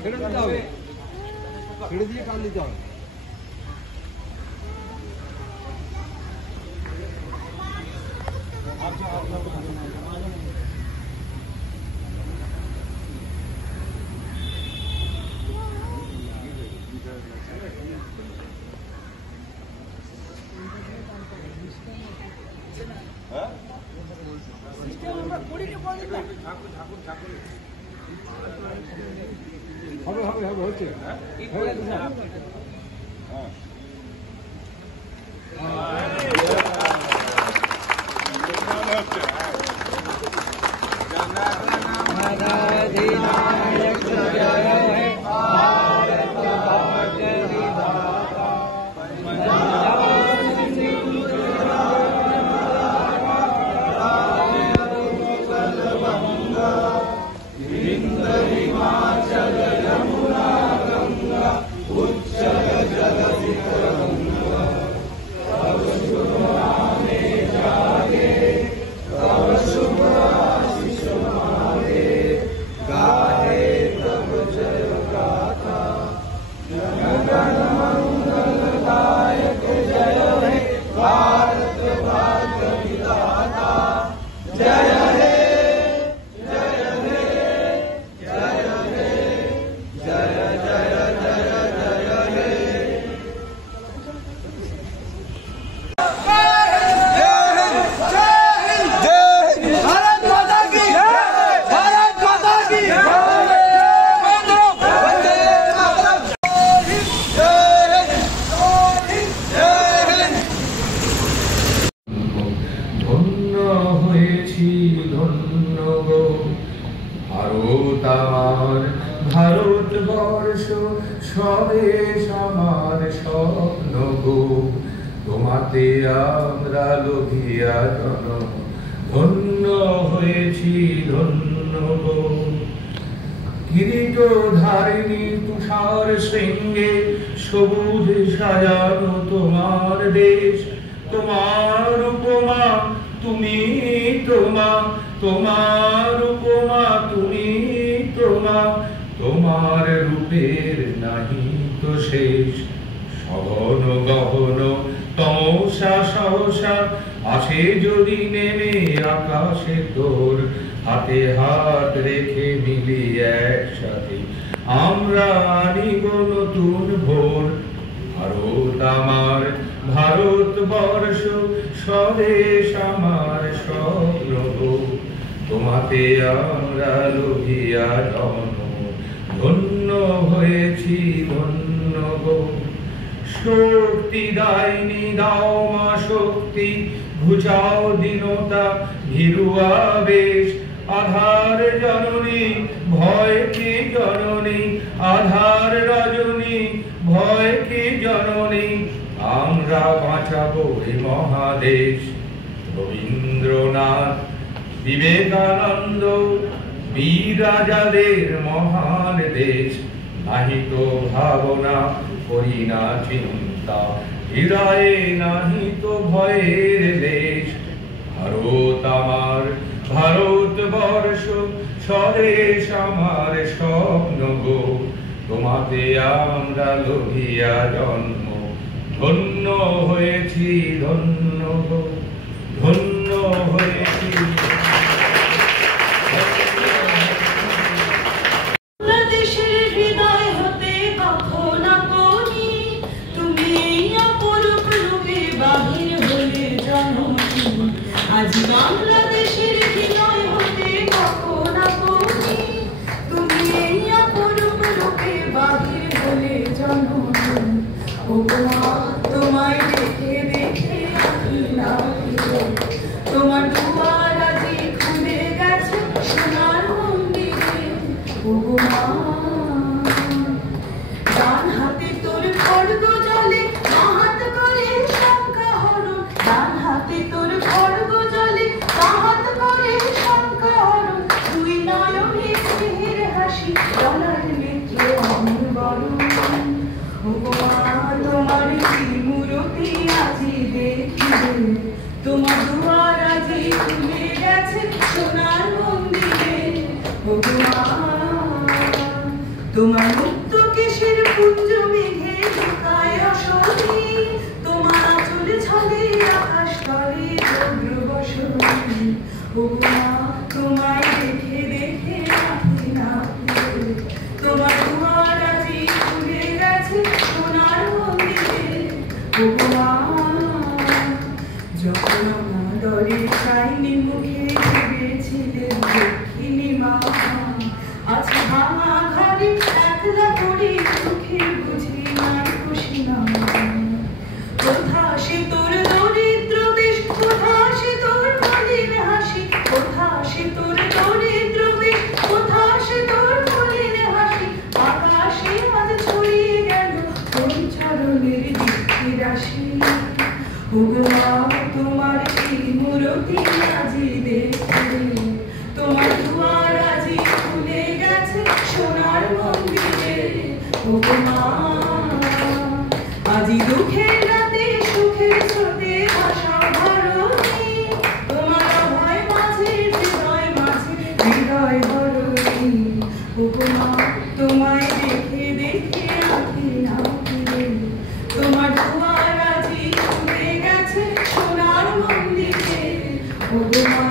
ছেড়ে দিতে হবে, ছেড়ে দিয়ে টান দিতে হবে। হবে হবে হবে হচ্ছে ভারতবর্ষ স্বদেশ আমার স্বপ্ন গো, তোমাতে আমরা লোভিয়া জন ধন্য হয়েছি ধন্য গো। কিরীট ধারিণী তুষার শৃঙ্গে সবুজ সাজানো তোমার দেশ, তোমার উপমা তুমি তোমা, তোমার উপমা তুমি তোমা, তোমার রূপের নাহি তো শেষ। সঘন গহন তমসা সহসা আসে যদি নেমে আকাশে তোর, হাতে হাত রেখে মিলি একসাথে আমরা আনিব নতুন ভোর। ভারত আমার ভারতবর্ষ স্বদেশ আমার স্বপ্ন গো, তোমাতে আমরা লোভিয়া জন ধন্য হয়েছি ধন্য গো। শক্তি দায়নি দাও মা শক্তি, ঘুচাও দীনতা ভীরুয়া বেশ। আধার জননী ভয় কি জননী, আধার রজনী ভয় কি জননী, আমরা বাঁচাবো এই মহাদেশ। রবীন্দ্রনাথ বিবেকানন্দ বীর রাজাদের মহান দেশ, নাহি তো ভাবনা করি না চিন্তা, হৃদয়ে নাহি তো ভয়ের লেশ। ভারত আমার ভারতবর্ষ স্বদেশ আমার স্বপ্ন গো, তোমাতে আমরা লোভিয়া জন্ম ধন্য হয়েছি ধন্য গো, ধন্য হয়েছি। আজ বাংলাদেশের হৃদয় হতে কখন আপনি, তুমি এই অপরূপ রূপে বাহির হলে জননী। ও মা তোমায় দেখে দেখে আঁকি না ফিরে, তোমার দুয়ার আজি খুলে গেছে সোনার মন্দিরে। ও মা ডান হাতে তোর খড়গ জলে, বাঁ হাত করে শঙ্কা হরণ, ডান হাতে তোর খড়গ জলে, বাঁ হাত করে শঙ্কা হরণ। দুই নয়নে স্নেহের হাসি, গলার নেত্র অম্বরণ। ও মা তোমার কি মূরতি আজি দেখিবে, তোমার দুয়ার আজি খুলে গেছে সোনার মন্দিরে। ও মা তোমার মুক্ত কেশের পুঞ্জ মেঘে লুকায় অসনি, তোমার আঁচল ছলে আকাশ তলে রৌদ্র বসনি। ওগো মা তোমায় দেখে দেখে নাকি নাকি, তোমার দুয়ার আজি খুলে গেছে সোনার মন্দিরে। ওগো মা যখন অনাদরে চাইনি মুখে ভেবেছিলেন দক্ষিণী মা, আজ ভাঙা ঘরে একলা পড়ে চোখে বুঝি নাই খুশি না। কোথা সে তোর দরিদ্র দেশ, কোথা সে তোর মলিন হাসি, কোথা সে তোর দরিদ্র দেশ, কোথা সে তোর মলিন হাসি। আকাশে আজ ছড়িয়ে গেল কোন চরণের দীপ্তি রাশি। ওগো মা তোমার এই মূরতি আজি দেখে, তোমার দুয়ার আজি খুলে গেছে সোনার মন্দিরে। ওগো মা আজি দুঃখের রাতে সুখের স্রোতে ভাষা ধরণী, তোমার অভয় মাঝে হৃদয় মাঝে হৃদয় ধরণী। ওগো মা তোমায় দেখে দেখে আঁকি আঁকি, তোমার দুয়ার আজি খুলে গেছে সোনার মন্দিরে। ওগো মা